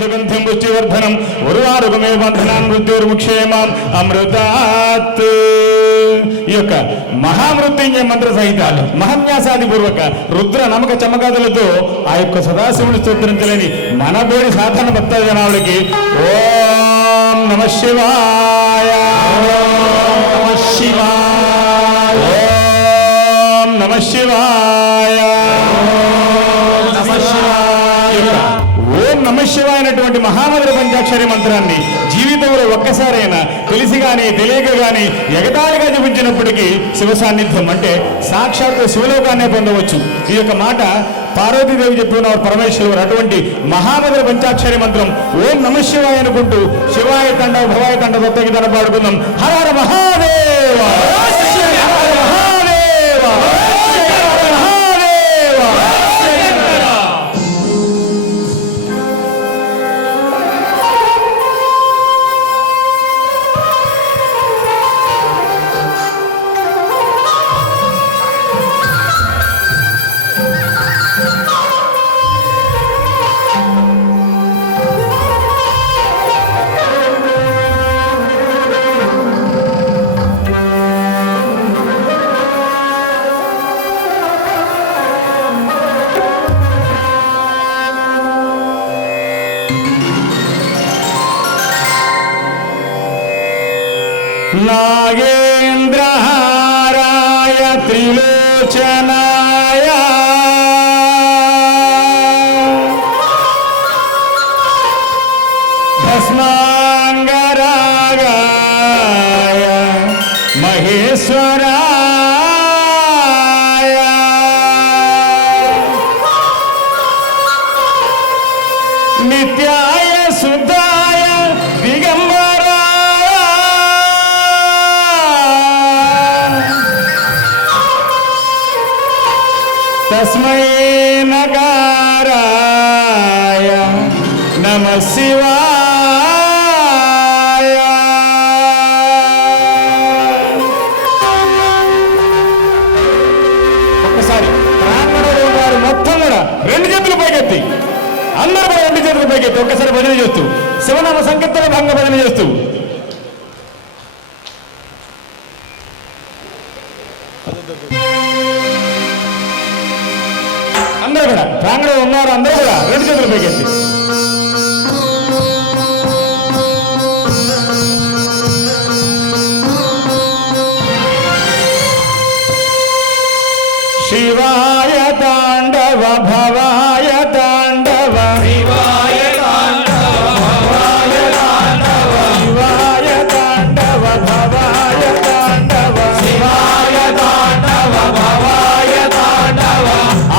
సుగంధిం పుష్టివర్ధనం ఉర్వారుకమే బంధనాన్ మృత్యుర్ముక్షేమాం అమృతాత్. ఈ యొక్క మహామృత్యుంజయ మంత్ర సహిత మహన్యాసాదిపూర్వక రుద్ర నమక చమకాదులతో ఆ యొక్క సదాశివుని స్తోత్రించలేని మన బోడి సాధారణ భక్త జనాలకి ఓం నమ శివాయ, నమ శివాయ, ఓం నమ శివాయ, నమ శివాయ. ఓం నమ శివాయ అయినటువంటి మహామంత్ర పంచాక్షరి మంత్రాన్ని జీవితంలో ఒక్కసారైనా తెలిసి కానీ తెలియక కానీ ఎగతాళిగా చూపించినప్పటికీ శివ సాన్నిధ్యం అంటే సాక్షాత్తు శివలోకాన్నే పొందవచ్చు. ఈ యొక్క మాట పార్వతీదేవి చెప్పిన పరమేశ్వరు అటువంటి మహామంత్ర పంచాక్షరి మంత్రం ఓం నమ శివాయ అనుకుంటూ శివాయ తండ భవాయ తండ దత్తకి తన పాడుకుందాం. హర హర మహాదేవ, నాగేంద్రహారాయ త్రిలోచనాయ భస్మాంగరాగాయ మహేశ్వరాయ నిత్యాయ శుద్ధాయ దిగంబర తస్మై నకారాయ నమః శివాయ. ఒక్కసారి ప్రాణుడు వారు మొత్తం కూడా రెండు చేతులు పైకెత్తి, అందరూ కూడా రెండు చేతులు పైకెత్తి ఒక్కసారి భజన చేస్తూ శివనామ సంకీర్తన భంగ భజన చేస్తూ అందరూ కూడా ప్రాంగణంలో ఉన్నారు. అందరూ కూడా రెండు చేతులు పైకెత్తి శివాయ తాండవ భవాయ తాండవ, శివాయ తాండవ భవాయ తాండవ, శివాయ తాండవ భవాయ తాండవ, శివాయ తాండవ భవాయ తాండవ,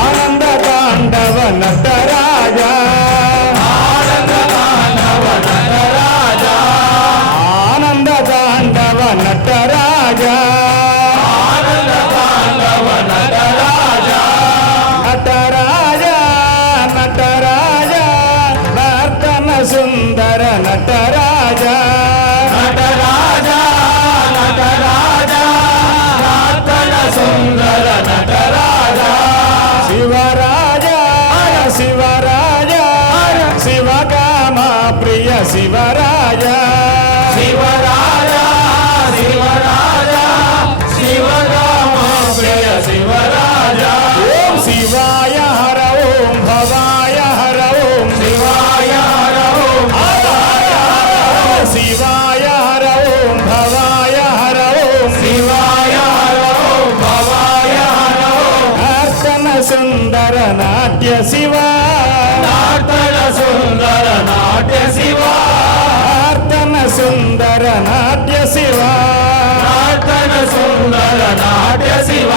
ఆనంద తాండవ నటరాజ, ఆనంద తాండవ నటరాజ, ఆనంద తాండవ నటరాజ, ఆనంద తాండవ నటరాజ, నటరాజ నటరాజ నర్తన సుందర నటరాజ, నటరాజ నటరాజ నర్తన సుందర నటరాజ, శివరాజ శివరాజ శివకామ ప్రియ శివరాజ, శివరాజ శివరాజ శివకామ ప్రియ శివరాజ. ఓం శివాయ హర ఓం భవాయ హర ఓం శివాయ హర ఓం భవాయ హర ఓం శివాయ హర ఓం భవాయ హర ఓం శివాయ హర ఓం భవాయ హర ఓం. నర్తన సుందర నాట్య శివ, నర్తన సుందర నాట్య శివ, నర్తన సుందర నాట్య శివ, నర్తన సుందర నాట్య శివ.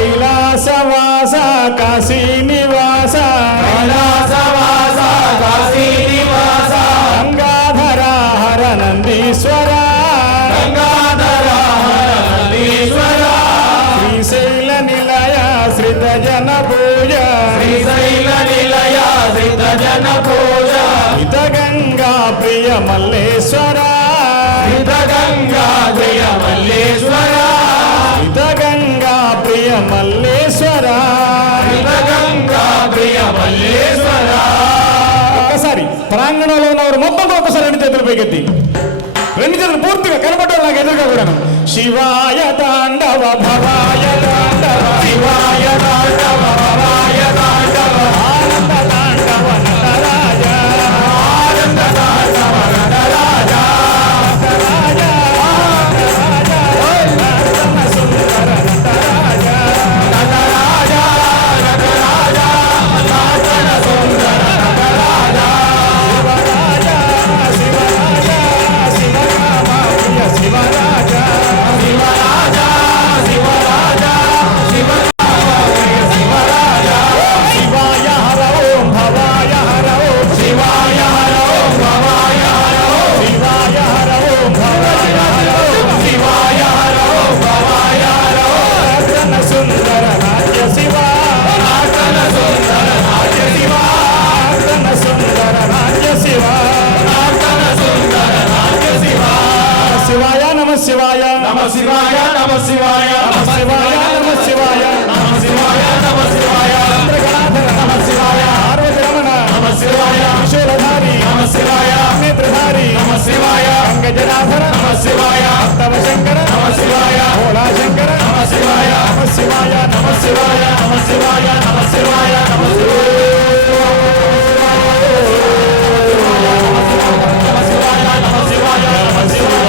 కైలాసవాస కాశీ నివాస, కైలాసవాస కాశీ నివాస, గంగాధర శ్రీత జన పూజ శ్రీశైల నిలయ శ్రీత జన పూజ హిత గంగా ప్రియ మల్లేశ్వర హిత గంగా జయ మల్లేశ్వర హిత గంగా ప్రియ మల్లేశ్వర హిత గంగా ప్రియ మల్లేశ్వర. ఒక్కసారి ప్రాంగణంలో ఉన్నవారు మొత్తం ఒక్కసారి రెండు చేతులు పైకెత్తి రెండు చేతులు పూర్తిగా కనబడ్డారు నాకు ఎదురుగా కూడా శివాయ తాండవ భవాయ తాండవ శివాయ తాండవ భవాయ తాండవ ఆనంద తాండవ నటరాజ ఆనంద తాండవ నటరాజ నటరాజ నటరాజ నర్తన సుందర నటరాజ నటరాజ నటరాజ నటన సుందర నటరాజ శివరాజ శివరాజ శివరామ ప్రియ శివరాజ శివరాజ శివరాజ శివరామ ప్రియ శివరాజ శివాయ హర ఓం భవాయ హర ఓం శివాయ హర ఓం భవాయ హర ఓం శివాయ హర ఓం భవాయ హర ఓం శివాయ హర ఓం భవాయ హర ఓం నర్తన సుందర నాట్య శివ నటన సుందర నాట్య శివ నర్తన సుందర నాట్య శివ నటన సుందర నాట్య శివ. శివాయ నమ శివాయ నమ శివాయ నమ శివాయ నమ శివాయ నమ శివాయ నమ శివాయ నమ శివాయ చంద్రగణాధర నమ శివాయ పార్వతి రమణ నమ శివాయ త్రిశూలధారి నమ శివాయ నేత్రధారి నమ శివాయ అంగజనాధర నమ శివాయ తవ శంకర నమ శివాయ భోళా శంకర నమ శివాయ నమ శివాయ నమ శివాయ నమ శివాయ నమ శివాయ నమ నమ శివాయ నమ శివాయ నమ శివాయ నమ శివాయ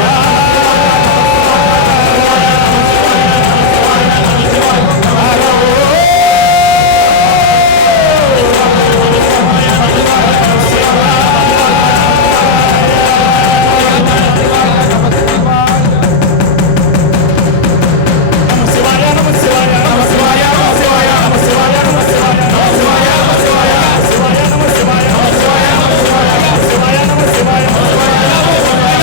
నమ శివాయ నమ శివాయ నమ శివాయ నమ శివాయ శివాయ నమ శివాయ నమ శివాయ నమ శివాయ నమ శివాయ నమ శివాయ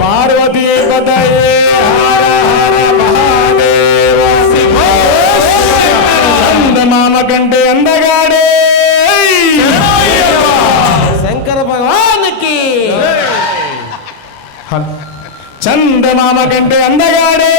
పార్వతీ పదయే హర హర మహాదేవ చందమామ కంటే అందగాడే శంకర భగవానికి చందమామ కంటే అందగాడే